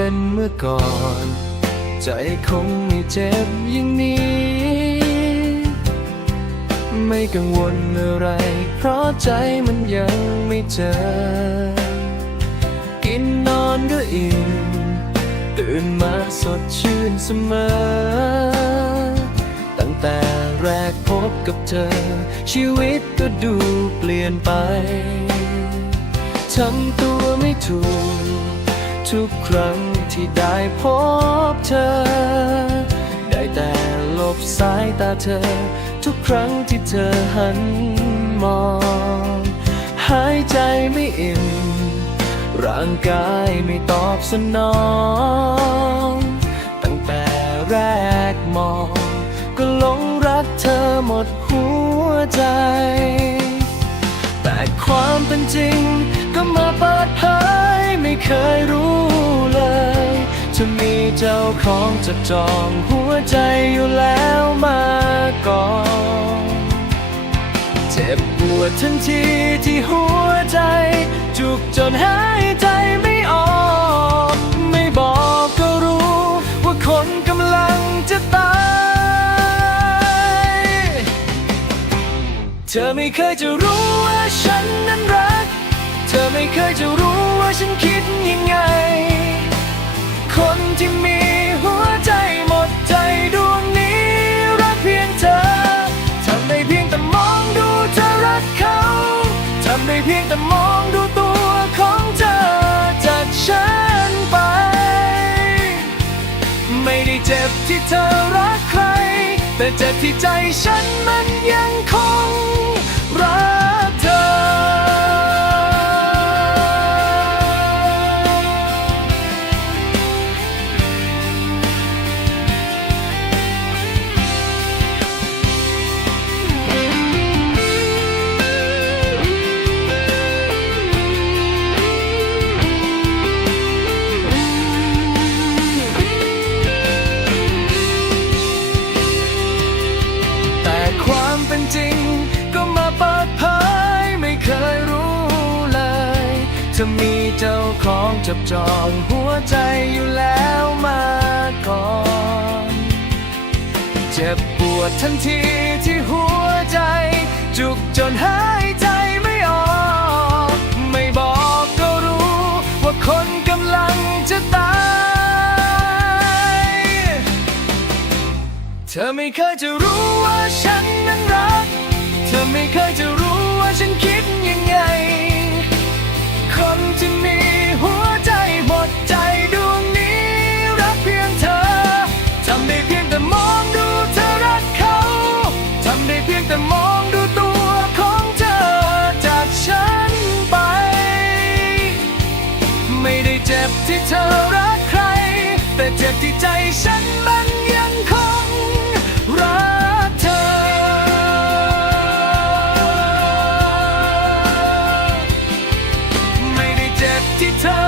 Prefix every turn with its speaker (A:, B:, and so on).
A: เป็นเมื่อก่อน ใจคงไม่เจ็บอย่างนี้ ไม่กังวลอะไร เพราะใจมันยังไม่เจอ กินนอนก็อิ่มตื่นมาสดชื่นเสมอ ตั้งแต่แรกพบกับเธอ ชีวิตก็ดูเปลี่ยนไปทำตัวไม่ถูกทุกครั้ง ที่ได้พบเธอ ได้แต่หลบสายตาเธอ ทุกครั้งที่เธอหันมอง หายใจไม่อิ่ม ร่างกายไม่ตอบสนอง ตั้งแต่แรกมอง ก็หลงรักเธอหมดหัวใจ แต่ความเป็นจริงก็มาเปิดเผยไม่เคยรู้ จะมีเจ้าของจับจองหัวใจอยู่แล้วมาก่อนเจ็บปวดทันทีที่หัวใจ จุกจนหายใจไม่ออก ไม่บอกก็รู้ว่าคนกำลังจะตาย เธอไม่เคยจะรู้ว่าฉันนั้นรัก เธอไม่เคยจะรู้ว่าฉันคิด เจ็บที่เธอรักใคร แต่เจ็บที่ใจฉันมัน จะมีเจ้าของจับจองหัวใจอยู่แล้วมาก่อน เจ็บปวดทันทีที่หัวใจ จุกจนหายใจไม่ออก ไม่บอกก็รู้ว่าคนกำลังจะตาย เธอไม่เคยจะรู้ว่าฉันนั้นรัก เธอไม่เคยจะรู้ ใจฉันมันยังคงรักเธอ ไม่ได้เจ็บที่เธอ